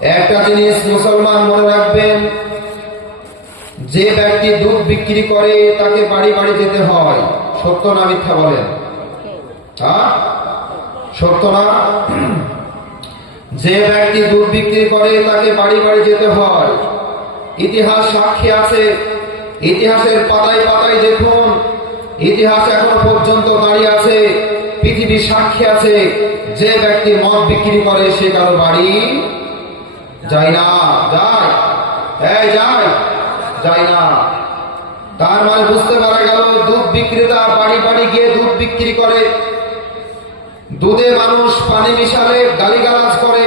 একটা জিনিস মুসলমান মনে রাখবেন, যে ব্যক্তি দুধ বিক্রি করে তাকে বাড়ি বাড়ি যেতে হয়। সত্য না মিথ্যা বলেন? হ্যাঁ, সত্য না? যে ব্যক্তি দুধ বিক্রি করে তাকে বাড়ি বাড়ি যেতে হয়। ইতিহাস সাক্ষী আছে, ইতিহাসের পাতায় পাতায় দেখুন, ইতিহাস এখনো পর্যন্ত দাঁড়িয়ে আছে, পৃথিবীর সাক্ষী আছে। যে ব্যক্তি মদ বিক্রি করে সে কারো বাড়ি যায় না। যায়? যায় না। তার মানে বুঝতে পারা গেল, দুধ বিক্রেতা বাড়ি বাড়ি গিয়ে দুধ বিক্রি করে। দুধে মানুষ পানি মিশালে গালিগালাজ করে,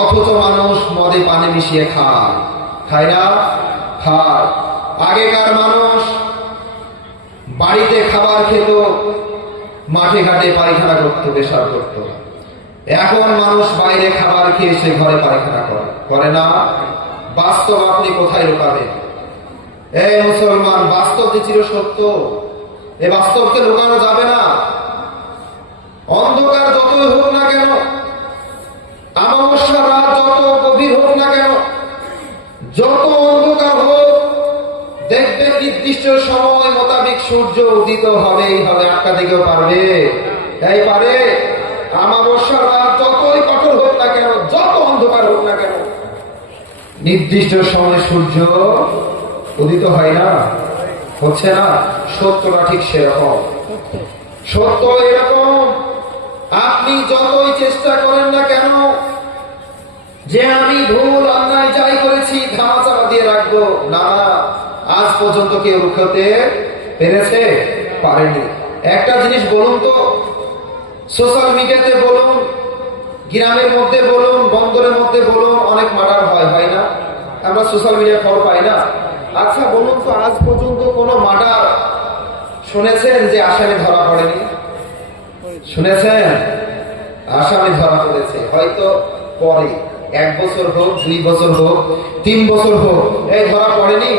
অথচ মানুষ মদে পানি মিশিয়ে খায়। খায় না? খায়। আগেকার মানুষ বাড়িতে খাবার খেত, মাঠে ঘাটে পায়খানা করতো, পেশাব করতো। এখন মানুষ বাইরে খাবার খেয়ে সে ঘরে পায়খানা করে না। বাস্তব আপনি কোথায় লুকাবেন? এই মুসলমান, বাস্তব যে চির সত্য, এই বাস্তবকে লুকানো যাবে না। অন্ধকার যতই হোক না কেন, অমাবস্যার রাত যত গভীর হোক না কেন, যত অন্ধকার হোক, দেখবেন নির্দিষ্ট সময় মোতাবেক সূর্য উদিত হবেই হবে। আটটা দিকেও পারবে? তাই পারে? অমাবস্যার রাত যতই কঠোর হোক না কেন, যত অন্ধকার হোক না কেন, নির্দিষ্ট সময় সূর্য উদিত হয় না? হচ্ছে না? সত্যটা ঠিক সেরকম। সত্য এরকম, আপনি যতই চেষ্টা করেন না কেন যে আমি ভুল অন্যায় যাই করেছি ধামাচাপা দিয়ে রাখবো, না, আজ পর্যন্ত কেউ রুখতে পেরেছে? পারেনি। একটা জিনিস বলুন তো, সোশ্যাল মিডিয়াতে বলুন, গ্রামের মধ্যে বলুন, বন্দরের মধ্যে বলুন, অনেক মার্ডার হয় না? আমরা সোশ্যাল মিডিয়া খবর পাই না? আচ্ছা বলুন তো, আজ পর্যন্ত কোন মার্ডার শুনেছেন যে আসামি ধরা পড়েনি? শুনেছেন? আসামি ধরা পড়েছে, হয়তো পরে 1 বছর হোক, 2 বছর হোক, 3 বছর হোক, এই ধরা পড়েনি।